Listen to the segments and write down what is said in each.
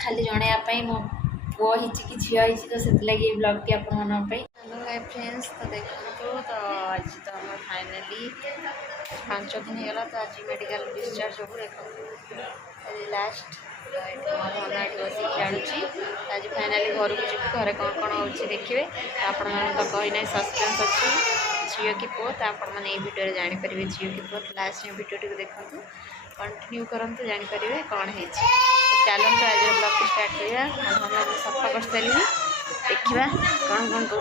खाली जनवाई मो पुओ कि झील हो तो से ब्लॉग टी आपण हेलो हाय फ्रेंड्स तो देखो तो आज तो आम फाइनाली 5 दिन होगा तो आज मेडिकल डिस्चार्ज हो देखो लास्ट धन ये बस खेलुची आज फाइनाली घर को जी घर कौन कौन हो देखिए आपण तो कही ना सस्पेंस अच्छी झील कि पुओ तो आपण मैंने भिडियो जानीपर झील कि पुओ लास्ट भिडियो टी देखो कंटिन्यू करते जानीपर कौन है चलते आज ब्लॉग को स्टार्ट करिया धन सफा कर सारी देखा कौन कौन कर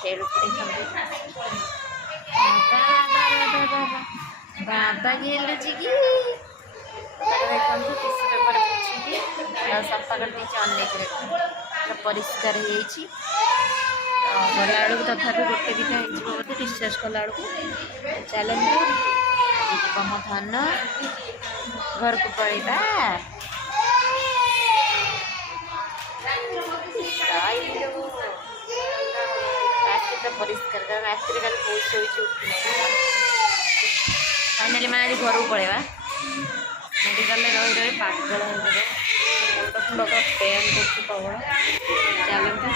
खेल बाबा खेलुची कि देखो टिश्यू पेपर पोछी सफा कर अनेक परिष्कार हो गला बेलू तथापि गोटे दिटा हो डिस्चार्ज कला बेलू चलते मो धन घर को पड़ेगा रात परिष्कार रात बहुत शोची फाइनाली मैं आज घर को पड़ेगा मेडिकल रही रही पागल हो मुंड फुंड पेन कर प्रबल चलते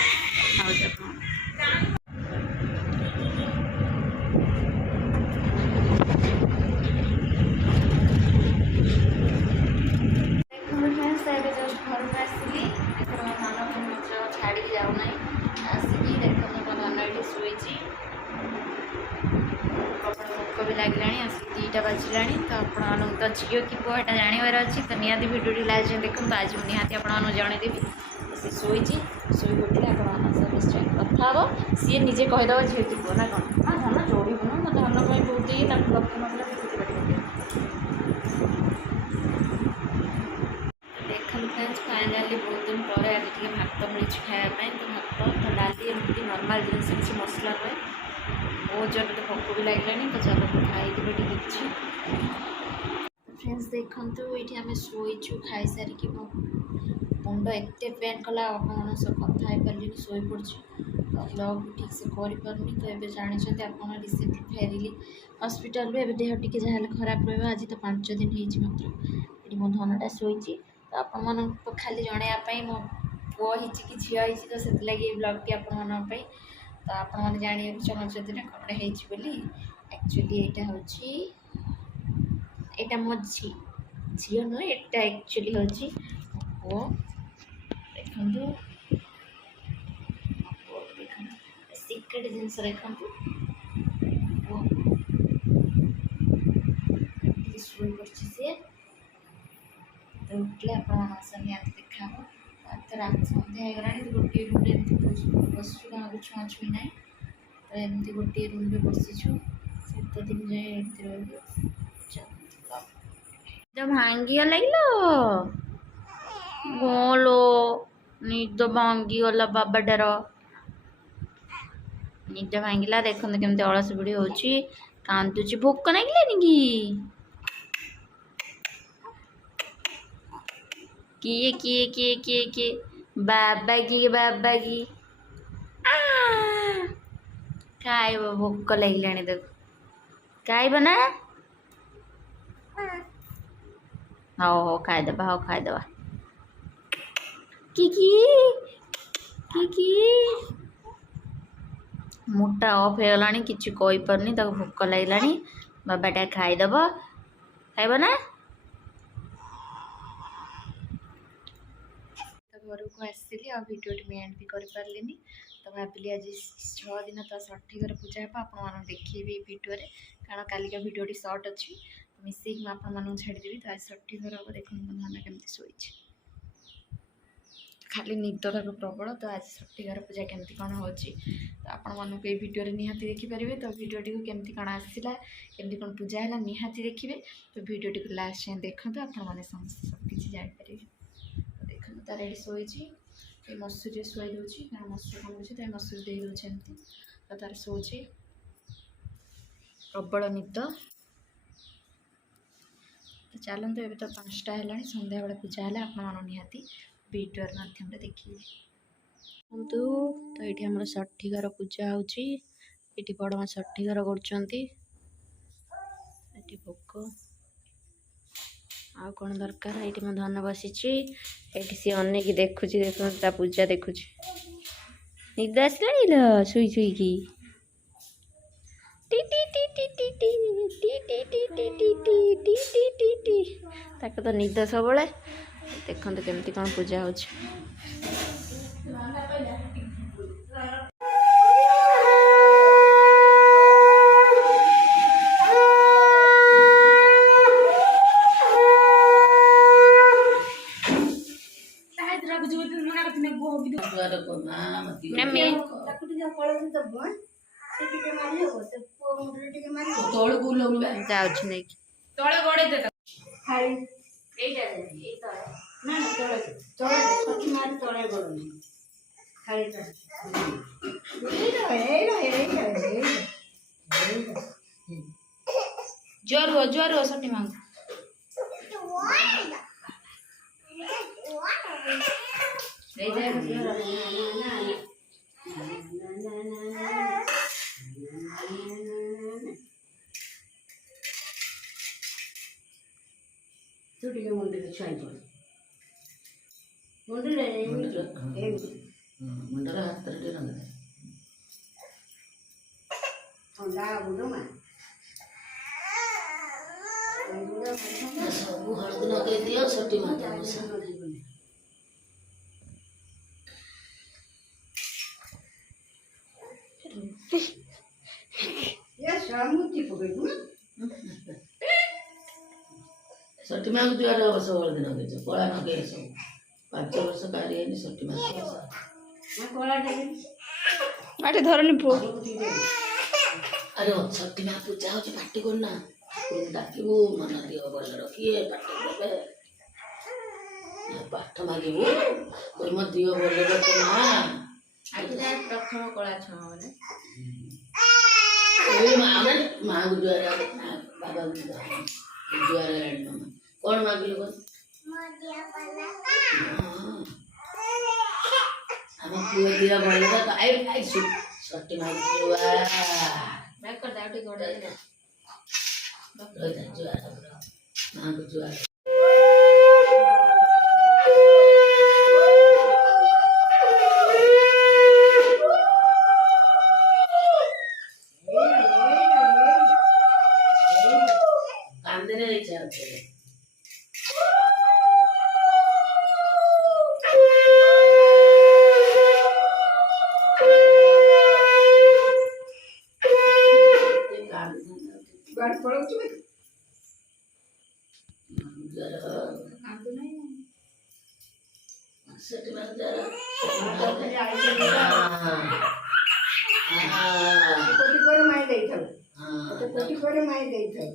छाड़ी जाऊना आसिकी देखो मो धन ये शोची भोक भी लगे आस 2टा बाजिला तो आपण तो झील कि पुओ यहाँ जानवर अच्छी तो निहाती भिडियो लास्ट देखो तो आज निहाती आपको जनईदेवी सी शोची शोई उठे आपश्चय कथा हम सी निजे कहीदेव झील कि पुओ ना कौन हाँ धन जोड़ू मो धन बहुत ही गप देखो फ्रेंड्स फाइनाली बहुत दिन पर आज भात मिली खायापी तो भात तो डाली एमती नर्माल जिन किसी मसला नुहे बहुत जल्द तो भोक भी लगे तो चलो खाईदेवे टी फ्रेंड्स देखो ये आम शोचु खाई सारिकी मो मुंड एत पेन कला आप सब कथा पारे शोई पड़ी तो ब्लॉग भी ठीक से करें तो ये जानते आप रिसेंटली फेरिली हस्पिटाल ए देह टी जहाँ खराब रहा आज तो 5 दिन मात्र ये मो धनटा शोची तो आपण तो खाली जनवाई मो पुओ कि झील हो तो से ब्लॉग टी आपण तो आपने जानने चाहते ना कौन है एक्चुअली यहाँ हूँ यहाँ मो झील नुहे यहाँ एक्चुअली हूँ पुओ देखो सीक्रेट जिनस देखो शोई पड़ी सी तो उठले आप देखा तो रात सन्ध्या होगा गोटे रूम बस क्या छुआ छुई ना तो एमती गोटे रूम में बसीचु 7 दिन जाए एकदम भांगीगला गोलो निद भांगीगला बाबाटार निद भांगला देखते केमती अलस बुढ़ी हो कांदुची भोक नागिलानी कि किए किए किए किए बाबा की खाइब भोक लगे देख खाइब ना हो खाईदे कि मुटा ऑफ हो गला कि पारनी भोक लगे बाबाटा खाईदेव खाइब ना घर को आसली आ भिडियो टी एंड भी कर पारे तो भाविली आज 6 दिन तो षठीकर पूजा है आप देखिए भिडियो कारण कालिका भिडियो टी सर्ट अच्छी तो मिसेक मुझे छाड़देवी तो आज षठीकर हम देख धन केमती शोची खाली निद ताको प्रबल तो आज षठीकर पूजा केमती कौन हो तो आपण मानक ये भिडियो निहाती देखिपारे तो भिडियो टी केमती कौन आसला केमती कौन पूजा है निहाती देखिए तो भिडियो टी लास्ट टाइम देखते आपने समस्त सबकि जापर देखो तार ये शोची मसूरी शुई दूसरी क्या मसूर कमुची तो मसूरी दे दूचे एमती तो तार शोची प्रबल निद तो चलते ये तो 5टा है सन्ध्या बेले पूजा है आप निहाती वीडियो माध्यम देखिए तो ये आम षठीकर पूजा होती बड़ षठीकर कर भोग ଆଉ କ'ଣ ଦରକାର। ଏଇଠି ମୋ ଧନ ବସିଛି, ଏଇଠି ସିଏ ଅନେଇକି ଦେଖୁଛି, ଦେଖନ୍ତୁ ତା ପୂଜା ଦେଖୁଛି। ନିଦ ଆସିଲାଣି ଲୋ ଶୋଇ ଶୋଇକି। ତାକୁ ତ ନିଦ ସବୁବେଳେ। ଦେଖନ୍ତୁ କେମିତି କ'ଣ ପୂଜା ହେଉଛି। ଯାଉଛି ନେଇକି ତଳେ ଗୋଡେଇ ଦେ ଜୋର ସଟି ମାଙ୍କୁ ମୁଣ୍ଡର ହାତରେ ଟିକେ ରଙ୍ଗ ଥଣ୍ଡା ସବୁ ହଳଦୀ ଲଗେଇ ଦିଅ ସଟି ମାତା ସଟି ମାଙ୍କୁ ଜୁଆର ହବ ସବୁ ହଳଦୀ ଲଗେଇଛ କଳା ଲଗେଇ ସବୁ 5 ବର୍ଷ କାରି ହେଇନି ସଟି ମା ଆରେ ଧରନି ପୁଅ ଆରେ ସଟି ମା ପୂଜା ହଉଛି ପାଟି କରୁନା ଡାକିବୁ ମନ ଦିଅ ଭଲ ରଖିଏ ପାଟି ଦେବେ ପାଠ ମାଗିବୁ ମୋ ଦିଅ ଭଲ ରଖ ମା ପ୍ରଥମ କଳା ଛଅ ମାନେ ମାଙ୍କୁ ଜୁଆର ବାବାଙ୍କୁ ଜୁଆର ହେଲାଣି ମାମା କ'ଣ ମାଗିଲୁ କହ ଆମ ପୁଅ ଦିଅ ଭଲ ସଟି ମାଗି ଜୁଆର ମାଙ୍କୁ ଜୁଆର କାନ୍ଦିରେ ଇଚ୍ଛା ଅଛି ସେଠି ମାଇ ଦେଇଥାଉ।